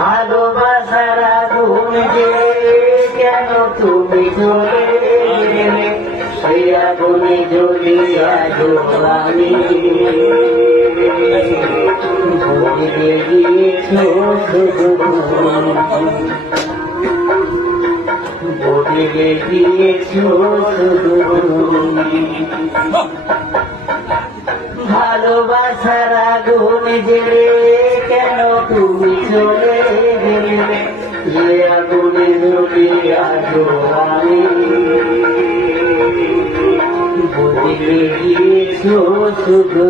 ভালোবাসার আগুন যে কেন তুমি চলে গেলে, সেই আগুনে জ্বলিয়া আমি ভুলে গিয়েছ শুধু, ভুলে গিয়েছ শুধু। ভালোবাসার আগুন জেলে কেন তুমি চলে গেলে, যে আগুনে জ্বলিয়া আমি ভুলে গিয়েছ শুধু,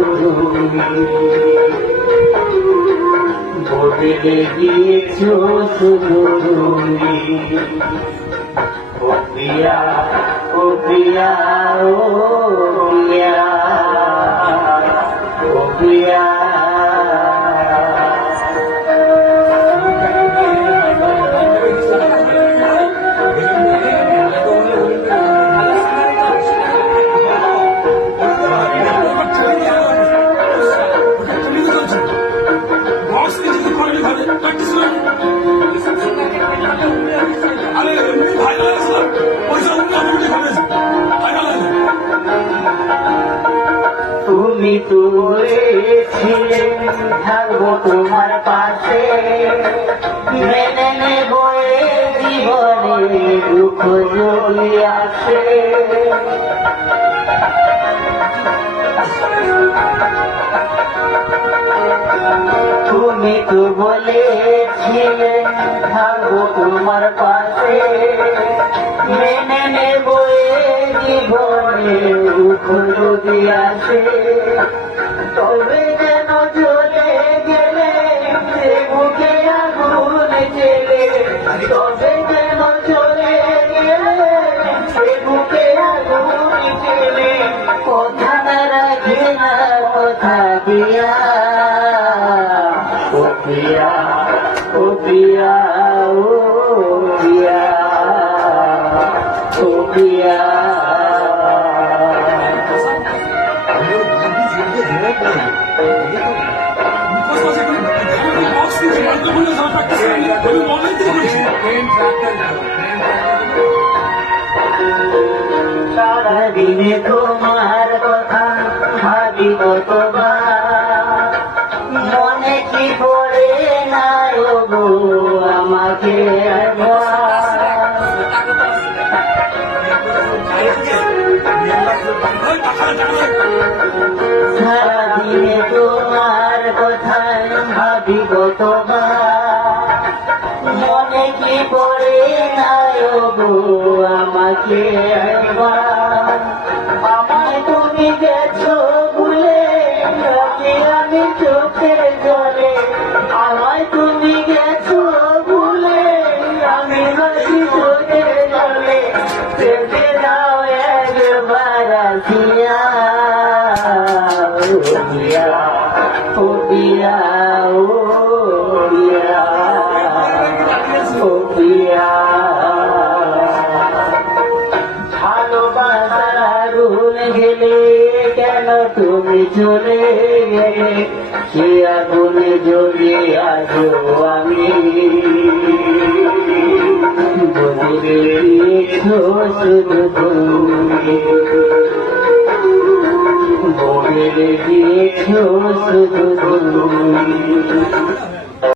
ভুলে গিয়েছ শুধু। ও প্রিয়া, ও প্রিয়া, ও প্রিয়া, ও প্রিয়া। তুমি তো বলেছিলে থাকবো তোমার পাশে, মেনে নেব জীবনে দুঃখ যদি আসে। তুমি তো বলেছিলে থাকবো তোমার পাশে, মেনে নেব জীবনে দুঃখ যদি আসে। তবে কেন চলে গেলে বুকে আগুন জেলে, তবে কেন চলে গেলে বুকে আগুন জেলে। কথা না রাখে না কথা দিয়া, ও প্রিয়া, ও প্রিয়া, ও প্রিয়া, ও প্রিয়া। সারাদিনে তোমার কথা ভাবি কতবার, মনে কি পড়ে না গো আমাকে সারাদিনে তোমার কথা ভাবি কতবার, মনে কি পড়ে না গো আমাকে একবার। আমায় তুমি গেছো ভুলে আমি চোখের জলে, আমায় তুমি গেছো ভুলে আমি হাসি চোখের জলে। চেপে দাও একবার আসিয়া, ও প্রিয়া, ও প্রিয়া, ও প্রিয়া, ও প্রিয়া। ভালোবাসার আগুন গেলে কেন তুমি চলে গেলে, সে আগুনে জ্বলিয়ে আছো আমি ভুলে গিয়েছ শুধু তুমি, ভুলে গিয়েছ শুধু তুমি।